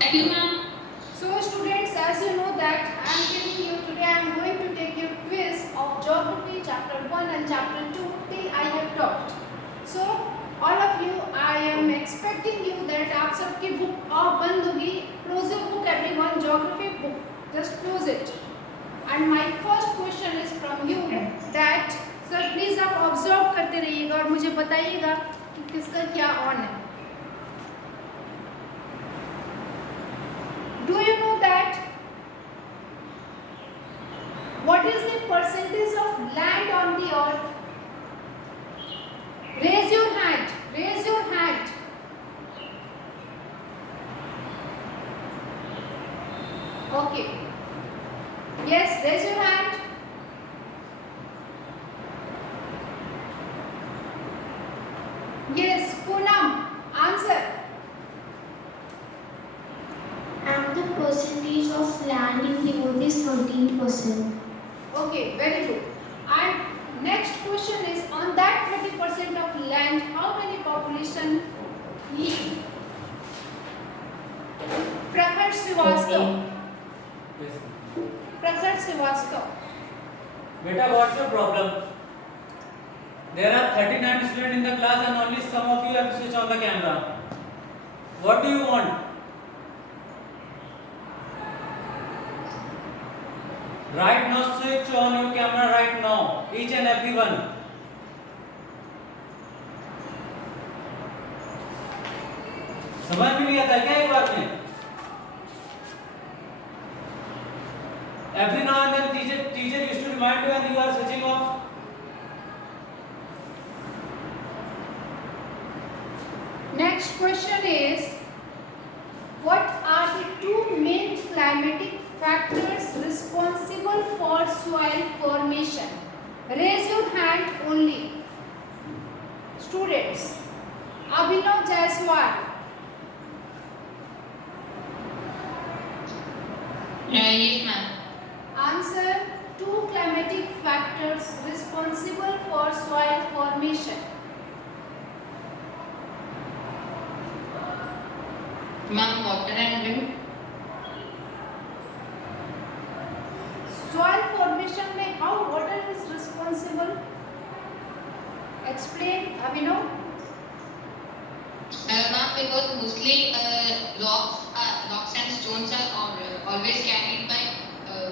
Thank you, ma'am. So students, as you know that I am giving you today, I am going to take you quiz of geography chapter 1 and chapter 2 till I have taught. So all of you, I am expecting you that आप सबकी book अब बंद होगी. Close your book everyone, geography book. Just close it. And my first question is from you that sir please आप observe करते रहिएगा और मुझे बताइएगा कि किसका क्या on है. Do you know that what is the percentage of land on the earth? Raise your hand. Raise your hand. Okay. Yes, raise your hand. Yes, Poonam, answer. And the percentage of land in the world is 13%. Okay, very good. And next question is on that 30% of land, how many population live? Prakhar Srivastava. Yes. Prakhar Srivastava. Beta, what's your problem? There are 39 students in the class and only some of you have switched on the camera. What do you want? Right now, switch on your camera right now, each and everyone. समझ में नहीं आता क्या एक बार में? Every now and then teacher used to remind you and you are switching off. Next question is, what are the two main climatic factors responsible for soil formation? Raise your hand only. Students, Abhinav Jaiswal. Yes, ma'am. Answer, two climatic factors responsible for soil formation. Ma'am, water and wind. Soil formation में how water is responsible? Explain, Abhinav. Ma'am, because mostly rocks and stones are always carried by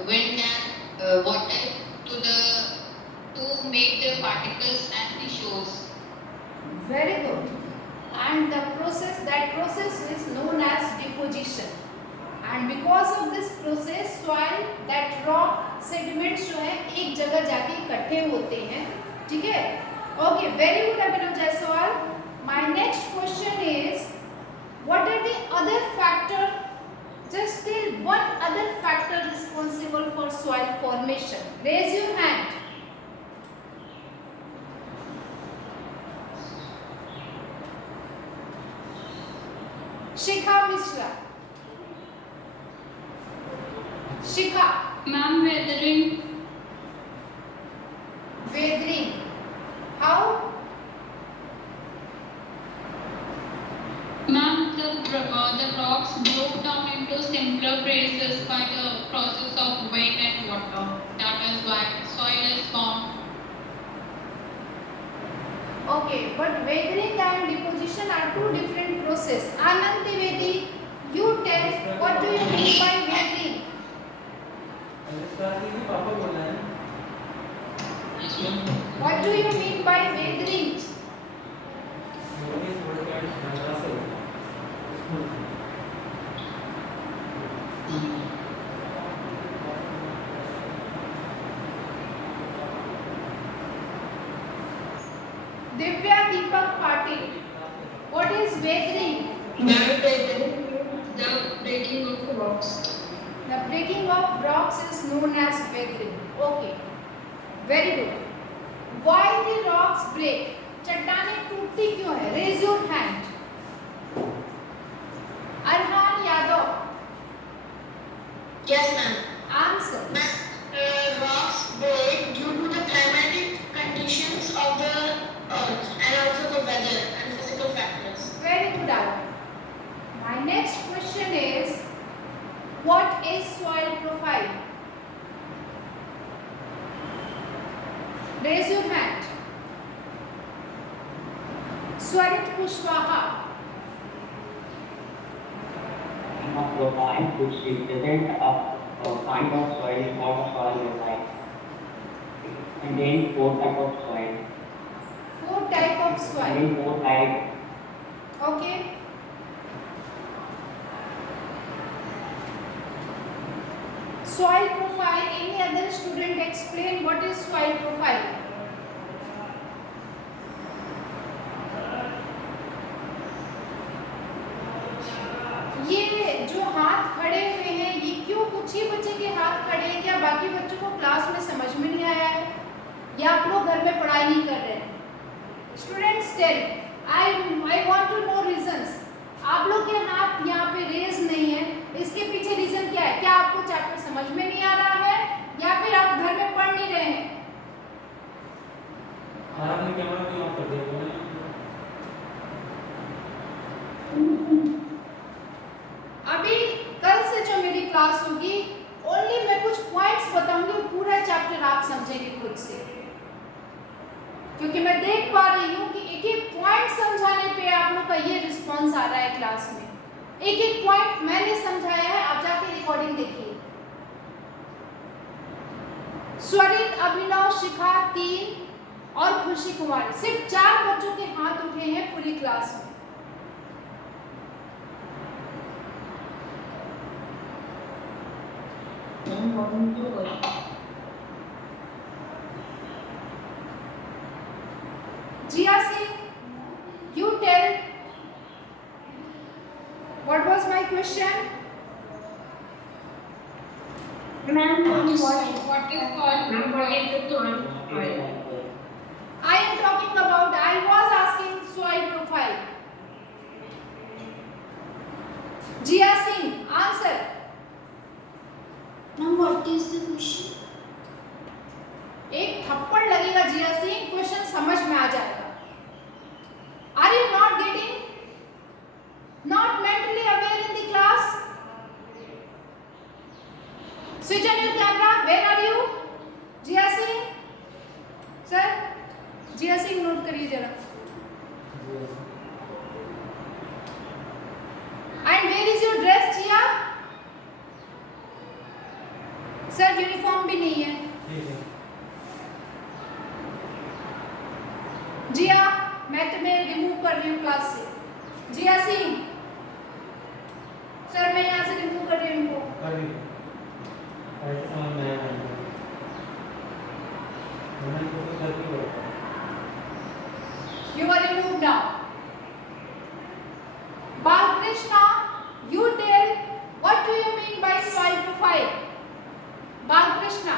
wind and water to make the particles at the shores. Very good. And that process is known as deposition. And because of this process, soil, that rock sediments जो है एक जगह जाके इकट्ठे होते हैं. ठीक है? Okay, very good, Abhinav Jaiswal. My next question is, what are the other factor? Just tell one other factor responsible for soil formation. Raise your hand. Shikha Mishra. Shikha. Ma'am, weathering. Weathering. How? Ma'am, the rocks broke down into simpler pieces by the process of wind and water. That is why soil is formed. Okay, but weathering and deposition are two different process. Anand Trivedi, you tell what do you mean by weathering? पापा बोल रहे हैं. Yes, ma'am. What do you mean by weathering? Divya Deepak Patil, what is weathering? Ma'am, the breaking of rocks. The breaking of rocks is known as weathering. Okay, very good. Why the rocks break? चट्टानें टूटती क्यों है? Raise your hand. Arhan Yadav. Yes, ma'am. Answer. Rocks break due to the climatic conditions of the earth and also the weather and physical factors. Very good, Arhan. My next question is, What is soil profile? Raise your hand. Swarit Kushwaha. Profile which represent a kind of soil called soil profile. Contain 4 type of soil. 4 type of soil. Contain 4 type. Okay. Soil profile. Any other student explain what is soil profile? ये जो हाथ खड़े हुए हैं, ये क्यों कुछ ही बच्चे के हाथ खड़े हैं? क्या बाकी बच्चों को क्लास में समझ में नहीं आया है या आप लोग घर में पढ़ाई नहीं कर रहे हैं? Students tell, I want to know reasons. आप लोग के हाथ यहाँ पे रेज नहीं है, इसके पीछे रीजन क्या है? क्या आपको चैप्टर समझ में नहीं आ रहा है या फिर आप घर में पढ़ नहीं रहे हैं? आपने कैमरा क्यों ऑफ कर दिया? अभी कल से जो मेरी क्लास होगी, ओनली मैं कुछ पॉइंट्स बताऊंगी, पूरा चैप्टर आप समझेंगे खुद से, क्योंकि मैं देख पा रही हूँ कि एक एक पॉइंट समझाने पे आप लोग का ये रिस्पॉन्स आ रहा है क्लास में. एक एक पॉइंट मैंने समझाया है, आप जाके रिकॉर्डिंग देखिए. स्वरित, अभिनव, शिखा 3 और खुशी कुमारी, सिर्फ 4 बच्चों के हाथ उठे हैं पूरी क्लास में. Jia Singh, you tell what was my question? Ma'am, What is called soil? I am talking about, I was asking soil profile. Jia Singh, answer. Ma'am, what is the question? एक थप्पड़ लगेगा जिया Singh, question समझ में आ जाएगा. Are you not getting? Not mentally aware in the class? Switch on your camera. Where are you? Jiya Singh. Sir, Jiya Singh note करिए जरा. And where is your dress, Jiya? Sir uniform भी नहीं है. जिया, मैं तुम्हें रिमूव कर रही हूँ क्लास से. जिया सिंह, सर मैं यहाँ से रिमूव कर रही हूँ इनको. You are removed now. Balkrishna, you tell what do you mean by soil profile? Balkrishna.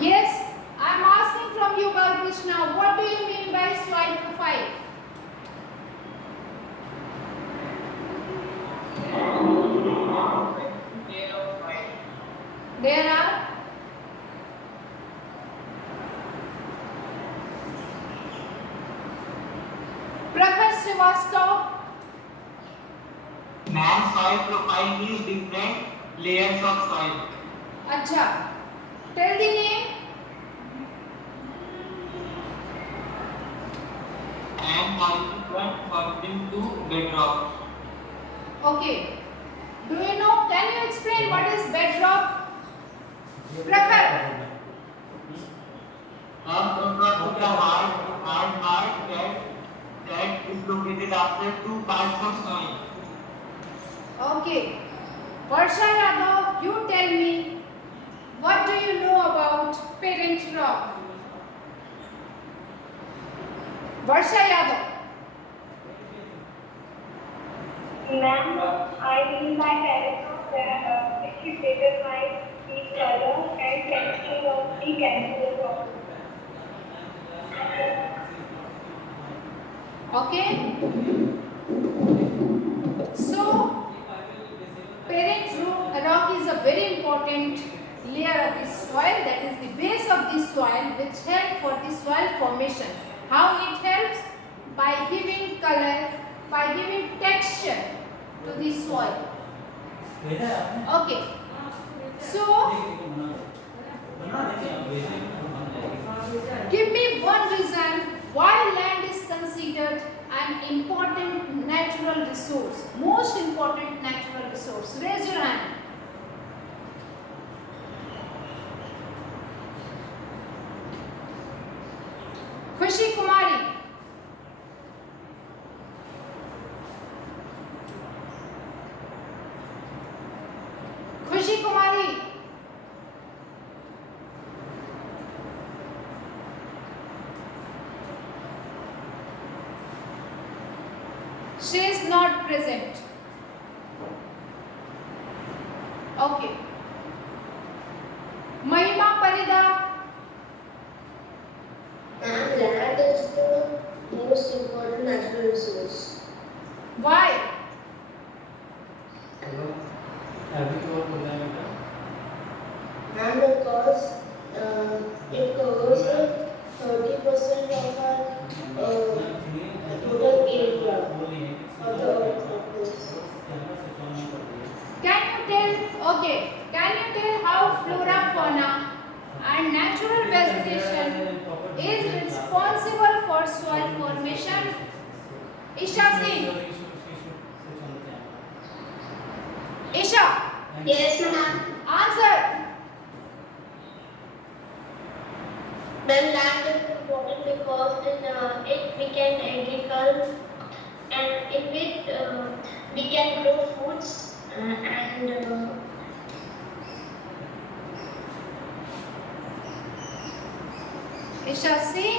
Yes, I am asking from you, Balkrishna, what do you mean by soil profile? There are Prakhar Srivastava. Ma'am, soil profile means different layers of soil. Acha. Tell the name. And constituent according to bedrock. Okay. Do you know? Can you explain what is bedrock? Prakhar. Bedrock is a hard that is located after 2 parts of soil. Okay. Varsha Yadav, you tell me, what do you know about parent rock? Varsha Yadav. Ma'am, I mean by parent rock that it should determine the color and texture of the cancer rock. Okay. So, important layer of the soil, that is the base of the soil, which help for the soil formation. How it helps? By giving color, by giving texture to the soil. Okay, so give me one reason why land is considered an important natural resource, most important natural resource. Raise your hand. खुशी कुमारी. खुशी कुमारी. She is not present. Okay. Mahima Parida. Land is the most important natural resource. Why? And because it covers 30% of our total area of the earth surface. Can you tell? Okay. Can you tell how flora, fauna, and natural vegetation is responsible for soil formation? Isha Singh. Isha. Yes, ma'am. Answer. Then land is important because in it we can agriculture and in it we can grow foods and Isha Singh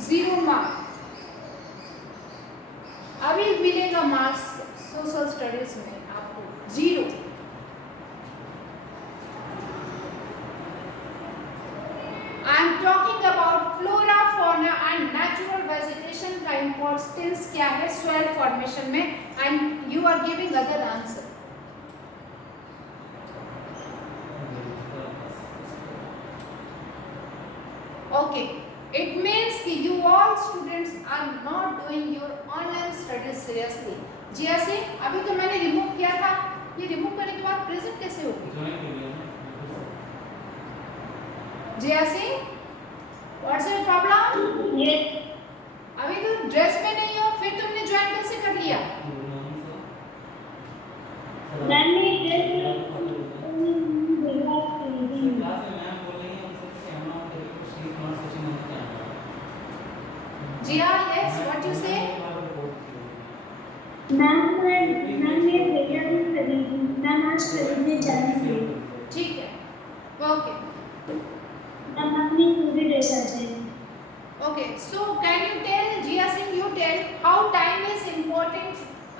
0 mark. अभी मिलेगा marks social studies में आपको 0. I am talking about flora, fauna and natural vegetation का importance क्या है soil formation में, and you are giving other answer. Okay, it means कि you all students are not doing your online studies seriously. जिया सिंह, अभी तो मैंने remove किया था, ये रिमूव करने के बाद प्रेजेंट कैसे होगी? जिया Singh, what's your problem? yes. अभी तो ड्रेस में नहीं हो, फिर तुमने ज्वाइन कैसे कर लिया? जिया, yes, what you say? ठीक है, okay. Okay, so can you tell, Jia Singh, you tell how time is important,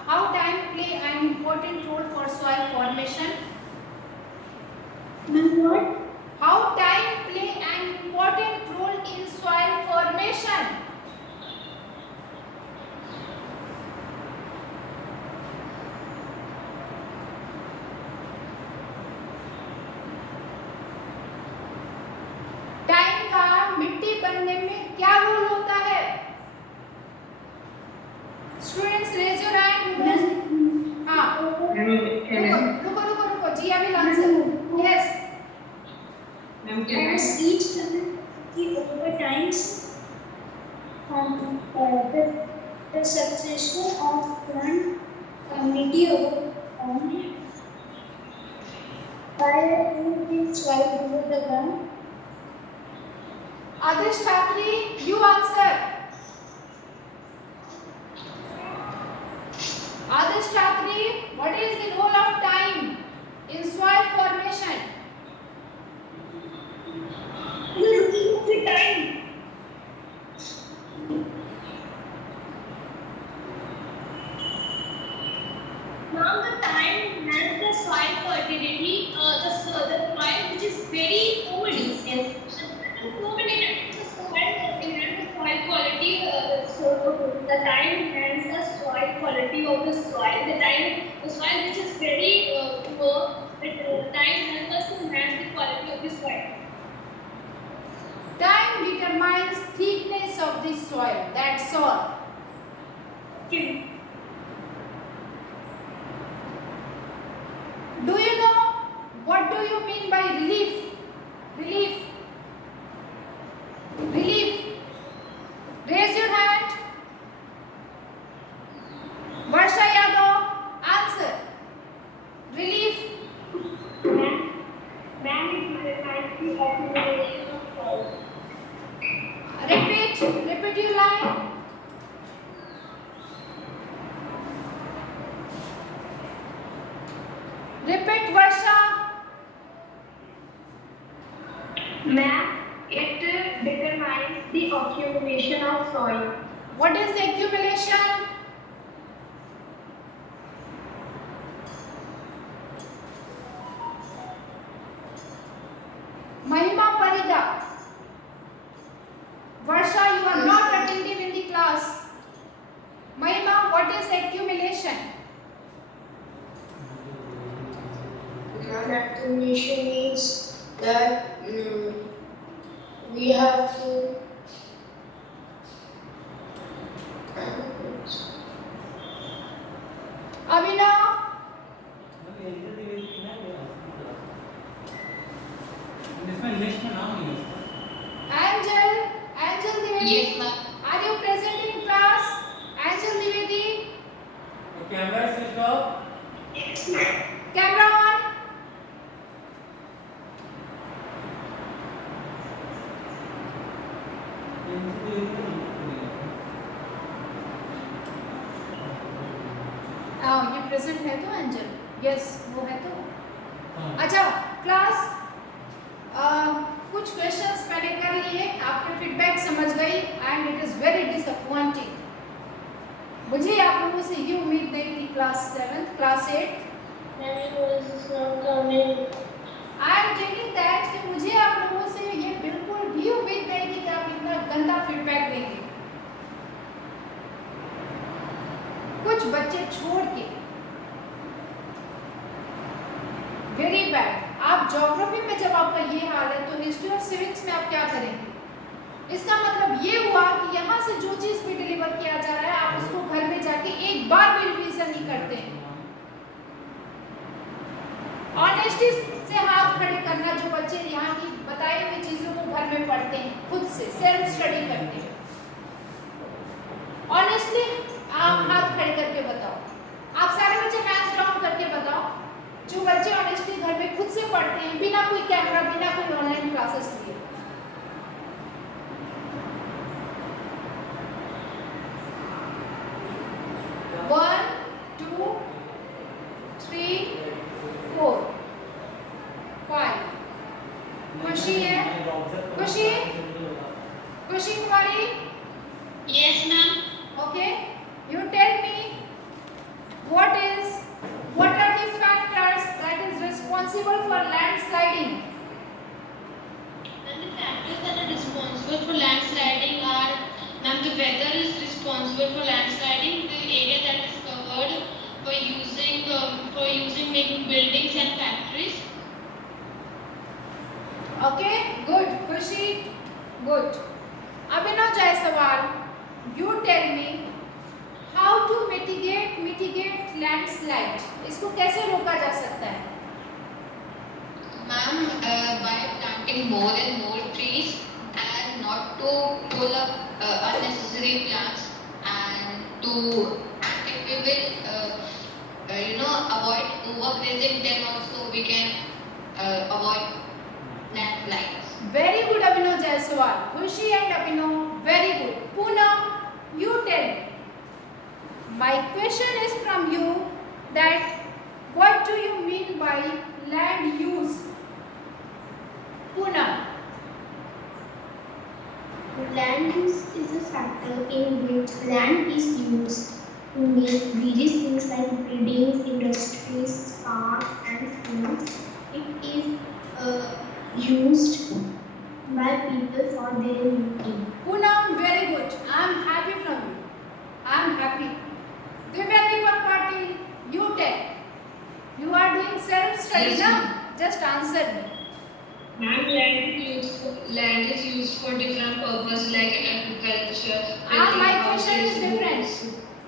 how time play an important role for soil formation? How time play an important role in soil formation? Time का मिट्टी बनने में क्या role होता है? Students raise your hand. हाँ, रुको, जी अभी answer. Yes. As each community over times, the succession of one community over by the soil below the ground. Adish Thakri, you answer. Adish Thakri, what is the role of time in soil formation? The time. Now the time has the soil fertility, the soil which is very common. Quality, so the time enhances the soil quality of the soil. The soil which is very poor time helps us to enhance the quality of the soil. Time determines thickness of the soil. That's all. Okay. Do you know what do you mean by relief? Relief. Relief. Raise your hand. Varsha Yadav, answer. Relief. Ma'am, it determines the accumulation of soil. Repeat your line. Repeat, Varsha. Ma'am, it determines the accumulation of soil. What is the accumulation? Mahima Pariga. Varsha, you are not attentive in the class. Mahima, what is accumulation? Non-accumulation means that we have to Abhinav, इसमें list में नाम नहीं है Angel Divedi. Yes, ma'am. Are you present in class? Angel Divedi, तो camera switch off Yes, ma'am. camera on. ये present है तो angel, yes वो है तो। अच्छा क्लास, कुछ क्वेश्चंस मैंने कर लिए, आपके फीडबैक समझ गई and it is very disappointing. मुझे आप लोगों से ये उम्मीद नहीं थी class 7th, class 8। I am telling that कि मुझे आप लोगों से ये बिल्कुल भी उम्मीद नहीं थी कि आप इतना गंदा फीडबैक देंगे। कुछ बच्चे छोड़ के वेरी बैड। आप ज्योग्राफी में जब आपका ये हाल है तो हिस्ट्री और सिविक्स में आप क्या करेंगे? इसका मतलब ये हुआ कि यहाँ से जो चीज़ भी डिलीवर किया जा रहा है आप उसको घर में जाके एक बार भी रिवीजन नहीं करते हैं। ऑनेस्टी से हाथ खड़े करना, जो बच्चे यहाँ की बताई हुई चीज़ों को घर में पढ़ते हैं, खुद से सेल्फ स्टडी करते हैं। ऑनेस्टली आप हाथ खड़े करके बताओ। आप सारे बच्चे हैंड्स डाउन करके बताओ जो बच्चे ऑनेस्टली घर में खुद से पढ़ते हैं बिना कोई कैमरा, बिना कोई ऑनलाइन क्लासेस लिए। One, two, three, four, five. Khushi है? खुशी? खुशी कुमारी? Yes, ma'am. Okay, you tell me what are the factors that is responsible for landsliding? And the factors that are responsible for landsliding are, ma'am, the weather is responsible for landsliding, the area that is covered for using making buildings and factories. Okay, good. Khushi, good. Abhinav Jaiswal, you tell me how to mitigate landslide. इसको कैसे रोका जा सकता है? Ma'am, by planting more and more trees and not to pull up unnecessary plants, and to, if we will avoid overgrazing, then also we can avoid landslides. Very good, Abhinav Jaiswal. Khushi and Abhinav, very good. Poonam, you tell me. My question is from you that what do you mean by land use? Poonam. Land use is a factor in which land is used to make various things like buildings, industries, parks, and schools. It is used by people for their living. Poonam, very good. I am happy from you. I am happy. Divya Deepak Patil, you tell. You are doing self-study. सही ना? Just answer me. Ma'am, land is used for different purpose like agriculture. My question is different.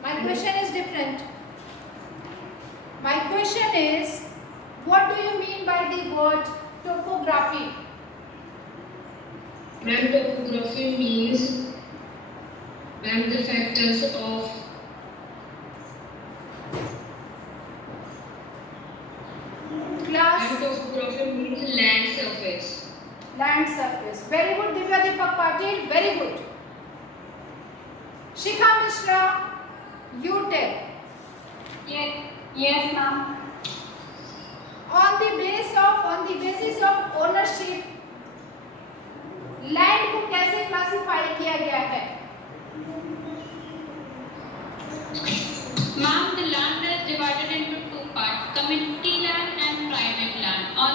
My question is different. My question is, what do you mean by the word topography? Ma'am, topography means, ma'am, the factors of Class. and topography means land surface. Land surface. Very good, Divya Deepak Patil. Very good. Shikha Mishra, you tell. Yes, ma'am. On the basis of ownership, land को कैसे classify किया गया है? Ma'am, the land is divided into two parts, community land and private land. On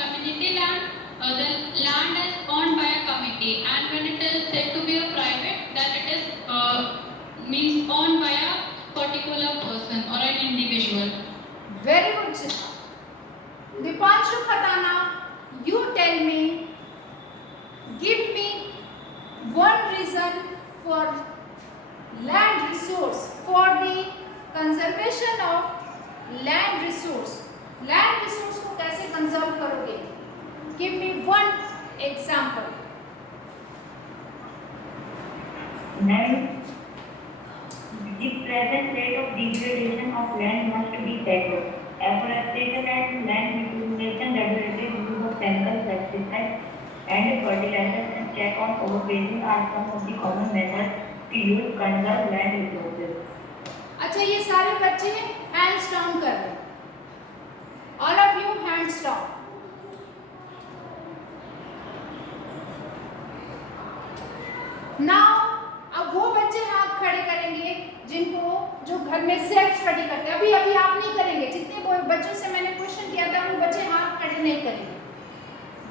community land, the land is owned by a committee, and when it is said to be a private, then it is means owned by a particular person or an individual. Very good, Shikha. Dipanshu Khatana, you tell me, give me one reason for land resource, for the conservation of land resource. Land resource को कैसे conserve करोगे? Give me one example. Then, the present rate of degradation of land must be tackled. Afforestation and land utilization, regulated use of chemical pesticides and fertilizers, and check on overgrazing are some of the common methods to use conserve land resources. अच्छा, ये सारे बच्चे hands down कर रहे हैं. All of you hands down. Now, अब वो बच्चे हाथ खड़े करेंगे जिनको जो घर में सेल्फ स्टडी करते हैं. अभी आप नहीं करेंगे. जितने बच्चों से मैंने क्वेश्चन किया था वो बच्चे हाथ खड़े नहीं करेंगे.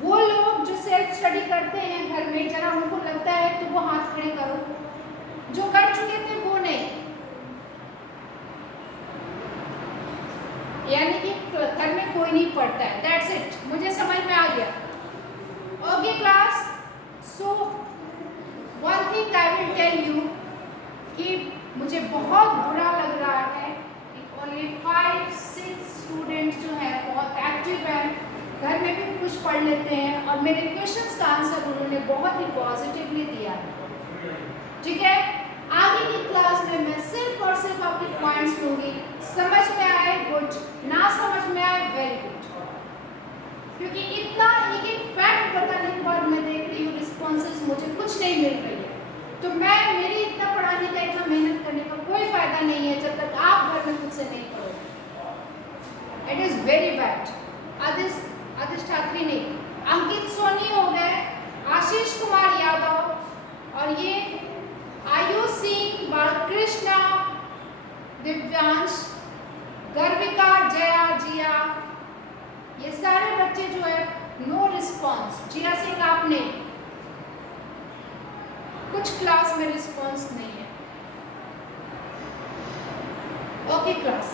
वो लोग जो सेल्फ स्टडी करते हैं घर में, जरा उनको लगता है तो वो हाथ खड़े करो. जो कर चुके थे वो नहीं. यानी कि घर में कोई नहीं पढ़ता है. That's it. मुझे समझ में आ गया. Okay class. So one thing I will tell you कि मुझे बहुत बुरा लग रहा है कि ओनली 5-6 स्टूडेंट्स जो है बहुत एक्टिव हैं, घर में भी कुछ पढ़ लेते हैं और मेरे क्वेश्चंस का आंसर उन्होंने बहुत ही पॉजिटिवली दिया है. ठीक है, आगे की क्लास में मैं सिर्फ और सिर्फ आपके पॉइंट्स लूँगी. समझ में आए गुड, ना समझ में आए वेरी गुड. क्योंकि इतना एक फैक्ट बताने के बाद मैं देख रही हूँ रिस्पॉन्सेज मुझे कुछ नहीं मिल रही है, तो मेरी इतना पढ़ाने का, इतना मेहनत करने का कोई फायदा नहीं है जब तक आप घर में खुद से नहीं पढ़ोगे. It is very bad. Aadish Thackeray नहीं, अंकित सोनी हो गए, आशीष कुमार यादव और ये आयुष सिंह, बालकृष्णा, दिव्यांश, गर्विका, जया, जिया, ये सारे बच्चे जो है नो रिस्पॉन्स. जिया सिंह आपने कुछ क्लास में रिस्पॉन्स नहीं है. Okay class.